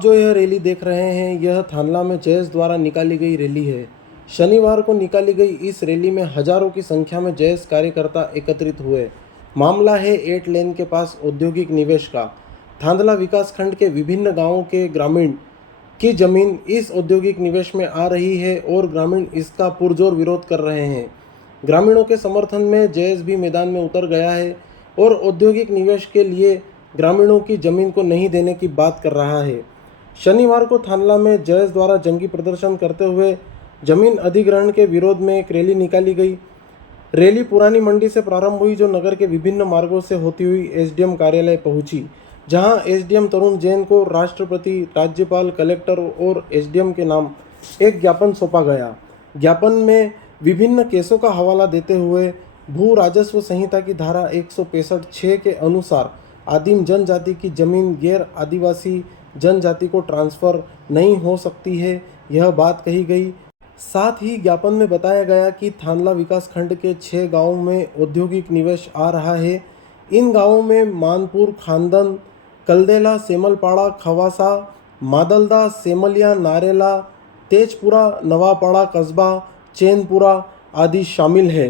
आप जो यह रैली देख रहे हैं, यह थानला में जयेश द्वारा निकाली गई रैली है। शनिवार को निकाली गई इस रैली में हजारों की संख्या में जयेश कार्यकर्ता एकत्रित हुए। मामला है 8 लेन के पास औद्योगिक निवेश का। थांदला विकासखंड के विभिन्न गांवों के ग्रामीण की जमीन इस औद्योगिक निवेश में आ रही है और ग्रामीण इसका पुरजोर विरोध कर रहे हैं। ग्रामीणों के समर्थन में जयेश भी मैदान में उतर गया है और औद्योगिक निवेश के लिए ग्रामीणों की जमीन को नहीं देने की बात कर रहा है। शनिवार को थानला में जयेश द्वारा जंगी प्रदर्शन करते हुए जमीन अधिग्रहण के विरोध में एक रैली निकाली गई। रैली पुरानी मंडी से प्रारंभ हुई, जो नगर के विभिन्न मार्गों से होती हुई एसडीएम कार्यालय पहुंची, जहां एसडीएम तरुण जैन को राष्ट्रपति, राज्यपाल, कलेक्टर और एसडीएम के नाम एक ज्ञापन सौंपा गया। ज्ञापन में विभिन्न केसों का हवाला देते हुए भू राजस्व संहिता की धारा 165(6) के अनुसार आदिम जनजाति की जमीन गैर आदिवासी जनजाति को ट्रांसफर नहीं हो सकती है, यह बात कही गई। साथ ही ज्ञापन में बताया गया कि थानला विकासखंड के 6 गांवों में औद्योगिक निवेश आ रहा है। इन गांवों में मानपुर, खानदन, कलदेला, सेमलपाड़ा, खवासा, मादलदा, सेमलिया, नारेला, तेजपुरा, नवापाड़ा कस्बा, चैनपुरा आदि शामिल है।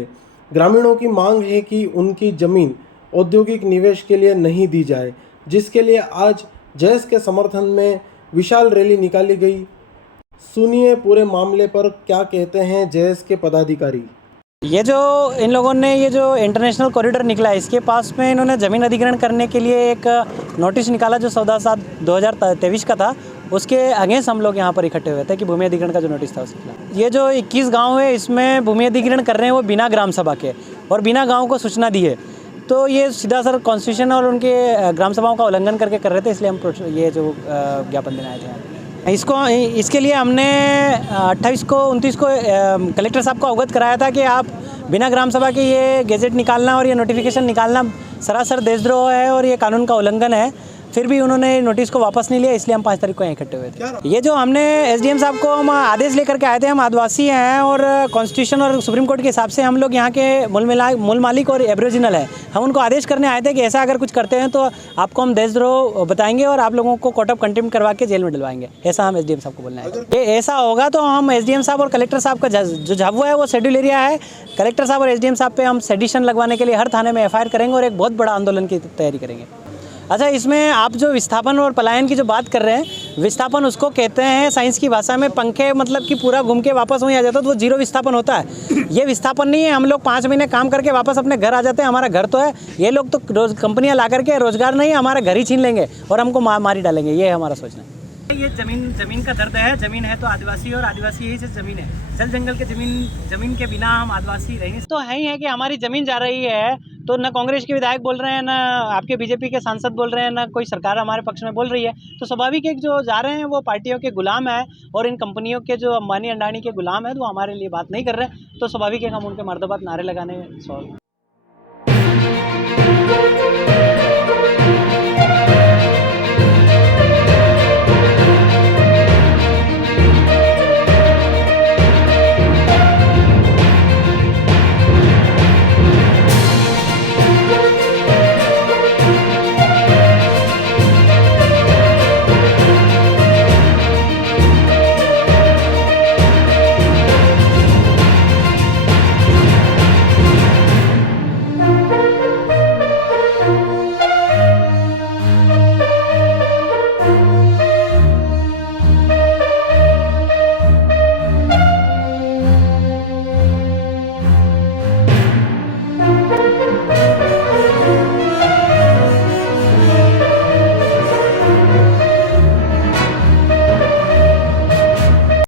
ग्रामीणों की मांग है कि उनकी जमीन औद्योगिक निवेश के लिए नहीं दी जाए, जिसके लिए आज जयेश के समर्थन में विशाल रैली निकाली गई। सुनिए पूरे मामले पर क्या कहते हैं जयेश के पदाधिकारी। ये जो इन लोगों ने ये जो इंटरनेशनल कॉरिडोर निकला है, इसके पास में इन्होंने ज़मीन अधिग्रहण करने के लिए एक नोटिस निकाला जो 14/7/2023 का था। उसके अगेंस्ट हम लोग यहाँ पर इकट्ठे हुए थे कि भूमि अधिग्रहण का जो नोटिस था उसके। ये जो 21 गांव है, इसमें भूमि अधिग्रहण कर रहे हैं वो बिना ग्राम सभा के और बिना गाँव को सूचना दी है। तो ये सीधा सर कॉन्स्टिट्यूशन और उनके ग्राम सभाओं का उल्लंघन करके कर रहे थे, इसलिए हम ये जो ज्ञापन देने आए थे। इसके लिए हमने 28 को 29 को कलेक्टर साहब को अवगत कराया था कि आप बिना ग्राम सभा के ये गेजेट निकालना और ये नोटिफिकेशन निकालना सरासर देशद्रोह है और ये कानून का उल्लंघन है। फिर भी उन्होंने नोटिस को वापस नहीं लिया, इसलिए हम 5 तारीख को यहाँ इकट्ठे हुए थे। ये जो हमने एसडीएम साहब को हम आदेश लेकर के आए थे, हम आदिवासी हैं और कॉन्स्टिट्यूशन और सुप्रीम कोर्ट के हिसाब से हम लोग यहाँ के मूल मालिक और एब्रिजिनल है। हम उनको आदेश करने आए थे कि ऐसा अगर कुछ करते हैं तो आपको हम देशद्रोह बताएंगे और आप लोगों को कोर्ट ऑफ कंटेम्प्ट करवा के जेल में डलवाएंगे। ऐसा हम एसडीएम साहब को बोलना है। ऐसा होगा तो हम एसडीएम साहब और कलेक्टर साहब का जो झाबुआ है वो शेड्यूल एरिया है। कलेक्टर साहब और एसडीएम साहब पे हम सेडिशन लगवाने के लिए हर थाने में एफआईआर करेंगे और एक बहुत बड़ा आंदोलन की तैयारी करेंगे। अच्छा, इसमें आप जो विस्थापन और पलायन की जो बात कर रहे हैं, विस्थापन उसको कहते हैं साइंस की भाषा में पंखे, मतलब कि पूरा घूम के वापस वहीं आ जाता है तो वो जीरो विस्थापन होता है। ये विस्थापन नहीं है। हम लोग 5 महीने काम करके वापस अपने घर आ जाते हैं, हमारा घर तो है। ये लोग तो रोज कंपनियां ला करके रोजगार नहीं, हमारा घर ही छीन लेंगे और हमको मारी डालेंगे। ये है हमारा सोचना। ये जमीन का दर्द है। जमीन है तो आदिवासी और आदिवासी यही से जमीन है। जल जंगल के जमीन के बिना हम आदिवासी रहेंगे तो है ही है कि हमारी जमीन जा रही है तो न कांग्रेस के विधायक बोल रहे हैं, न आपके बीजेपी के सांसद बोल रहे हैं, न कोई सरकार हमारे पक्ष में बोल रही है। तो स्वाभाविक है जो जा रहे हैं वो पार्टियों के गुलाम है और इन कंपनियों के जो अंबानी अंडानी के गुलाम है, तो वो हमारे लिए बात नहीं कर रहे हैं। तो स्वाभाविक है हम उनके मर्दबात नारे लगाने।